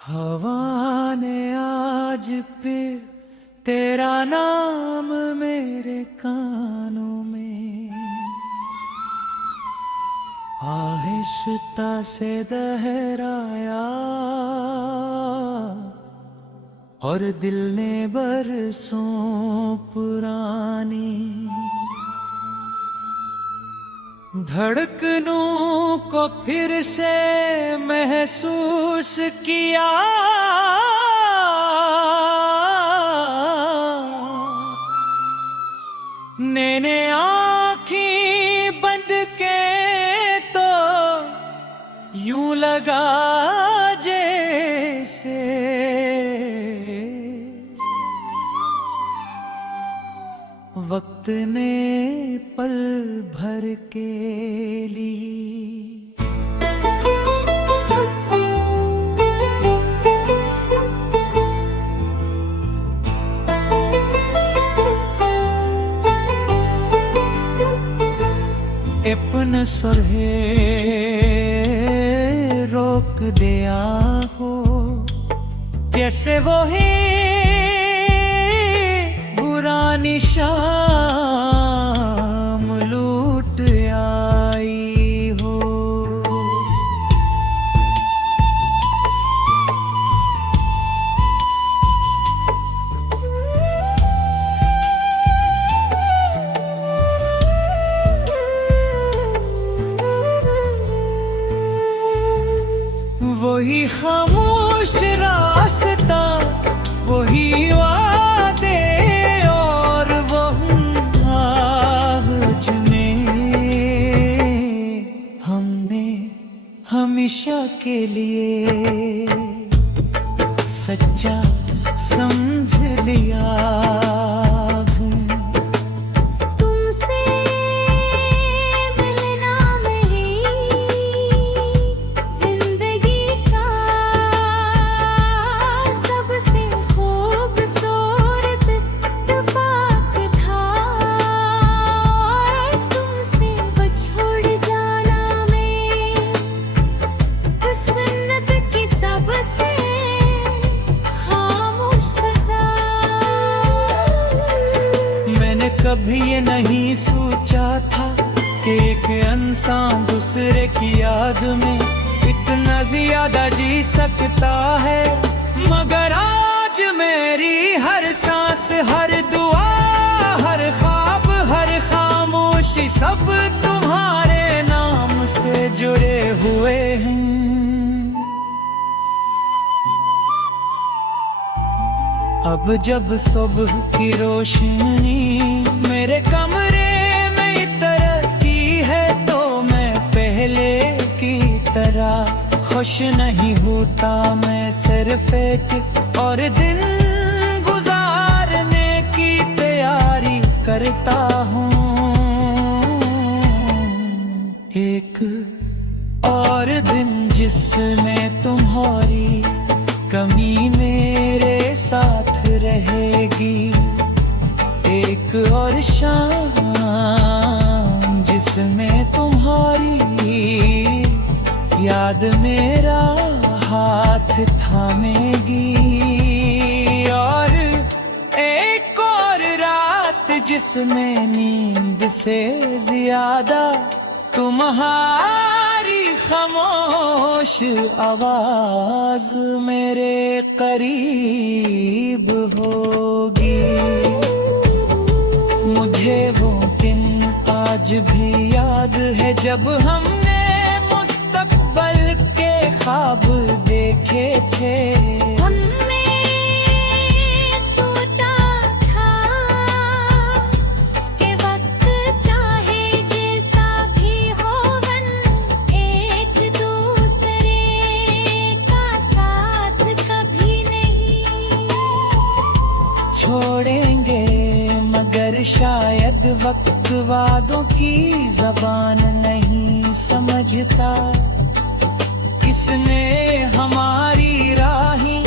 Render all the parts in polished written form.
हवा ने आज फिर तेरा नाम मेरे कानों में आहिस्ता से दोहराया और दिल ने बरसों पुरानी धड़कनों को फिर से महसूस किया। नैने आँखें बंद के तो यूं लगा जैसे वक्त ने पल भर के लिए अपन सरहे रोक दिया हो कैसे वो ही पुरानी शाम लूट आई हो। वही खामोश रास्ता वही वादे और वो आज में हमने हमेशा के लिए सच्चा समझ लिया। कभी ये नहीं सोचा था कि एक इंसान दूसरे की याद में इतना ज्यादा जी सकता है, मगर आज मेरी हर सांस हर दुआ हर ख्वाब हर खामोशी सब तुम्हारे नाम से जुड़े हुए हैं। अब जब सुबह की रोशनी मेरे कमरे में इतरती है तो मैं पहले की तरह खुश नहीं होता। मैं सिर्फ एक और दिन गुजारने की तैयारी करता हूँ, एक और दिन जिसमें तुम्हारी कमी मेरे साथ रहेगी, एक और शाम जिसमें तुम्हारी याद मेरा हाथ थामेगी, और एक और रात जिसमें नींद से ज्यादा तुम्हारी खामोश आवाज मेरे करीब होगी। मुझे वो दिन आज भी याद है जब हमने मुस्तकबल के ख्वाब देखे थे। छोड़ेंगे मगर शायद वक्त वादों की ज़बान नहीं समझता, किसने हमारी राहें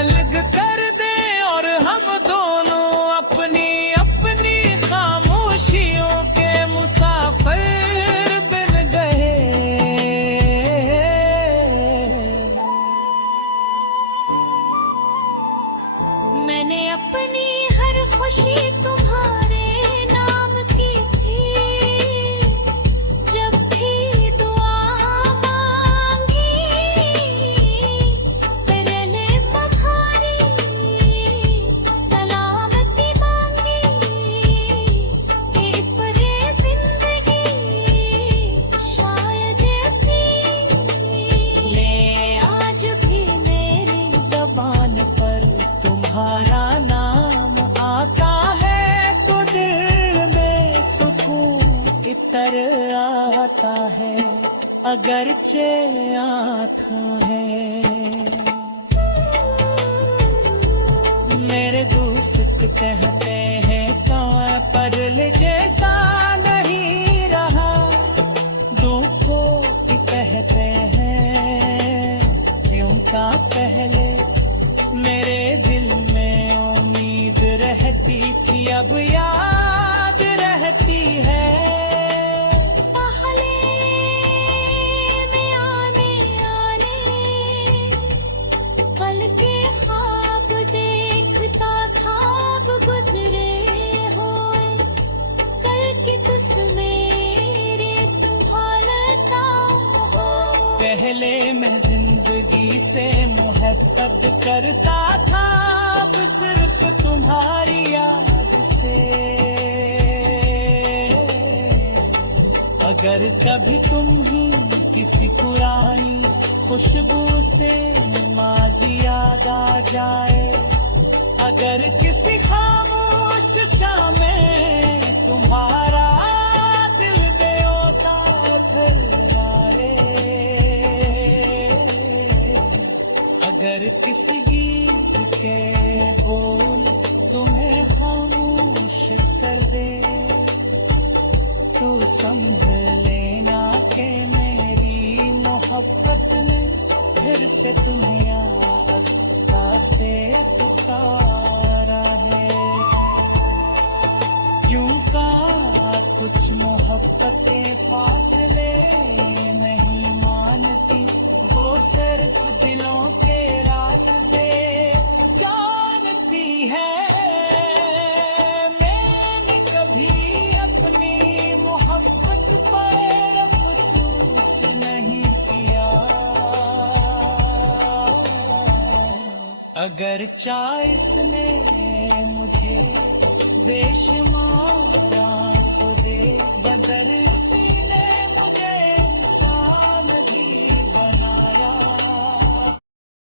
अलग कर दे और हम दोनों अपनी अपनी खामोशियों के मुसाफिर बन गए। अपनी हर खुशी तुम्हारे नाम की थी। जब भी दुआ मांगी करले तुम्हारी सलामती मांगी कि परे जिंदगी शायद ऐसी ले आज भी मेरी ज़बान पर तुम्हारा नाम आता है तो दिल में सुकून इतर आता है, अगरचे आँखें हैं। मेरे दोस्त कहते हैं कहाँ परल जैसा नहीं रहा, दुखों की कहते हैं क्यों का पहले मेरे दिल में उम्मीद रहती थी अब याद रहती है। पहले में आने पल के ख्वाब देखता था अब गुजरे हुए कल की तुस मेरे संभालता हो। पहले मैं जिंदगी से मोहब्बत करता था अब सिर्फ तुम्हारी याद से। अगर कभी तुम ही किसी पुरानी खुशबू से माजी याद आ जाए, अगर किसी खामोश शाम में तुम्हारा दिल बेओता घरवारे, अगर किसी गीत के बोल तुम्हें खामोश कर दे तो समझ लेना कि मेरी मोहब्बत में फिर से तुम्हें आस्था से पुकारा है। यूं का कुछ मोहब्बतें फासले नहीं मानती, वो सिर्फ दिलों के रास्ते जानती है। मैंने कभी अपनी मोहब्बत पर अफसोस नहीं किया, अगर चाहे इसने मुझे बेशुमार आंसू दे